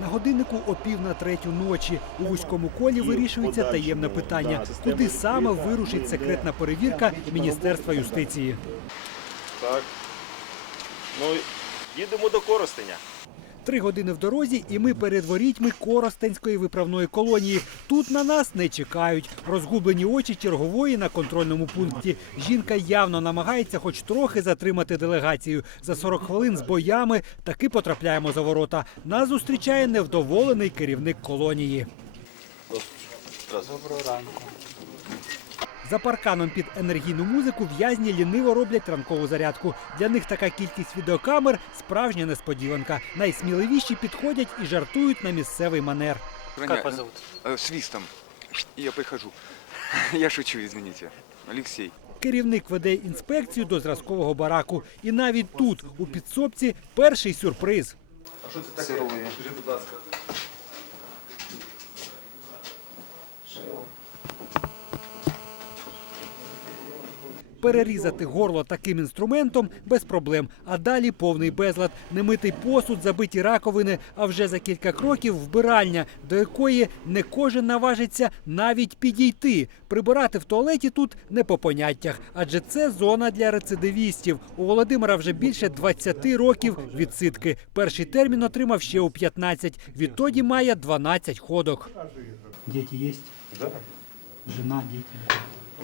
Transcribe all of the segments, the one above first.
На годиннику о пів на третю ночі у вузькому колі вирішується таємне питання: куди саме вирушить секретна перевірка Міністерства юстиції. Так. Ну, їдемо до Коростеня. Три години в дорозі, і ми перед ворітьми Коростенської виправної колонії. Тут на нас не чекають. Розгублені очі чергової на контрольному пункті. Жінка явно намагається хоч трохи затримати делегацію. За 40 хвилин з боями таки потрапляємо за ворота. Нас зустрічає невдоволений керівник колонії. Доброго ранку. За парканом під енергійну музику в'язні ліниво роблять ранкову зарядку. Для них така кількість відеокамер справжня несподіванка. Найсміливіші підходять і жартують на місцевий манер. Как вас зовут? Э, Свистом. Я прихожу. Я шучу, извините. Алексей. Керівник веде інспекцію до зразкового бараку. І навіть тут, у підсобці, перший сюрприз. Сырое. Перерізати горло таким інструментом без проблем. А далі повний безлад, немитий посуд, забиті раковини. А вже за кілька кроків вбиральня, до якої не кожен наважиться навіть підійти. Прибирати в туалеті тут не по поняттях, адже це зона для рецидивістів. У Володимира вже більше 20 років відсидки. Перший термін отримав ще у 15. Відтоді має 12 ходок. Діти є? Да. Жена, діти.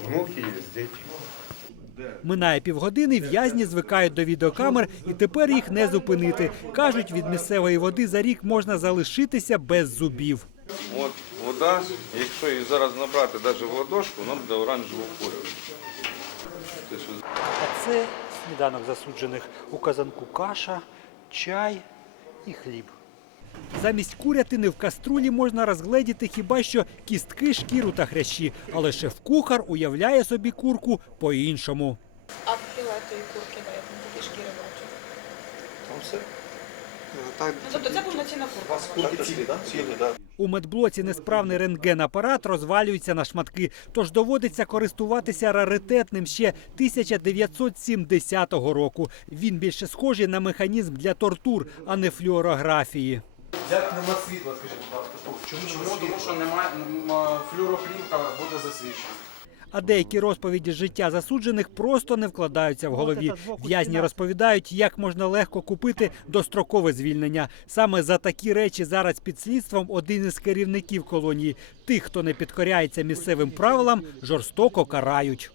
Внуки есть, дети. Минає півгодини, в'язні звикають до відеокамер, і тепер їх не зупинити. Кажуть, від місцевої води за рік можна залишитися без зубів. От вода, якщо її зараз набрати навіть в ладошку, вона буде оранжевого кольору. А це сніданок засуджених у казанку каша, чай і хліб. Замість курятини в каструлі можна розгледіти хіба що кістки, шкіру та хрящі, але шеф-кухар уявляє собі курку по-іншому. А філе тої курки, я такі шкіри бачу. Там все. Ну, тобто це повноцінна курка. Курки цілі, так? Цілі, так. У медблоці несправний рентген-апарат розвалюється на шматки, тож доводиться користуватися раритетним ще 1970 року. Він більше схожий на механізм для тортур, а не флюорографії. Як нема світла, скажіть, будь ласка, чому? Чому? Тому що немає м, флюороплівка буде засвічена. А деякі розповіді з життя засуджених просто не вкладаються в голові. В'язні розповідають, як можна легко купити дострокове звільнення. Саме за такі речі зараз під слідством один із керівників колонії. Тих, хто не підкоряється місцевим правилам, жорстоко карають.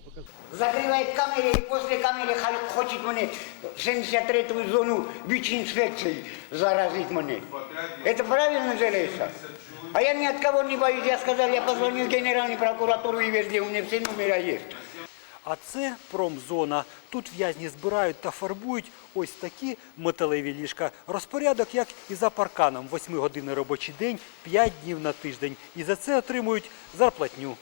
І після камери хай хочуть мене в 73-ю зону ВИЧ-інспекції заразить мене. Это правильно делается? А я ни от кого не боюсь. Я сказал, я позвонил в Генеральную прокуратуру и везде, у меня все номера есть. А це промзона. Тут в'язні збирають та фарбують ось такі металеві ліжка. Розпорядок, як і за парканом. 8 години робочий день, 5 днів на тиждень. І за це отримують зарплатню.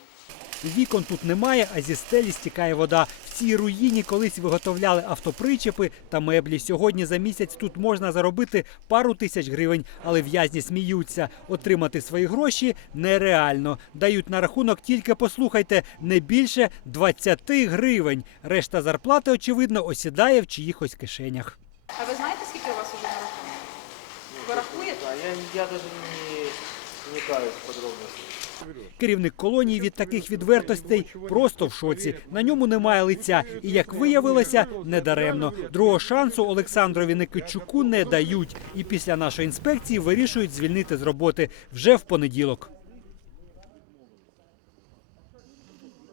Вікон тут немає, а зі стелі стікає вода. В цій руїні колись виготовляли автопричепи та меблі. Сьогодні за місяць тут можна заробити пару тисяч гривень, але в'язні сміються. Отримати свої гроші нереально. Дають на рахунок тільки послухайте не більше 20 гривень. Решта зарплати, очевидно, осідає в чиїхось кишенях. А ви знаєте, скільки у вас уже на рахунку? Ви рахуєте? Я, я даже не вникаю в подробності. Керівник колонії від таких відвертостей просто в шоці. На ньому немає лиця. І як виявилося, недаремно. Другого шансу Олександрові Никитчуку не дають. І після нашої інспекції вирішують звільнити з роботи вже в понеділок.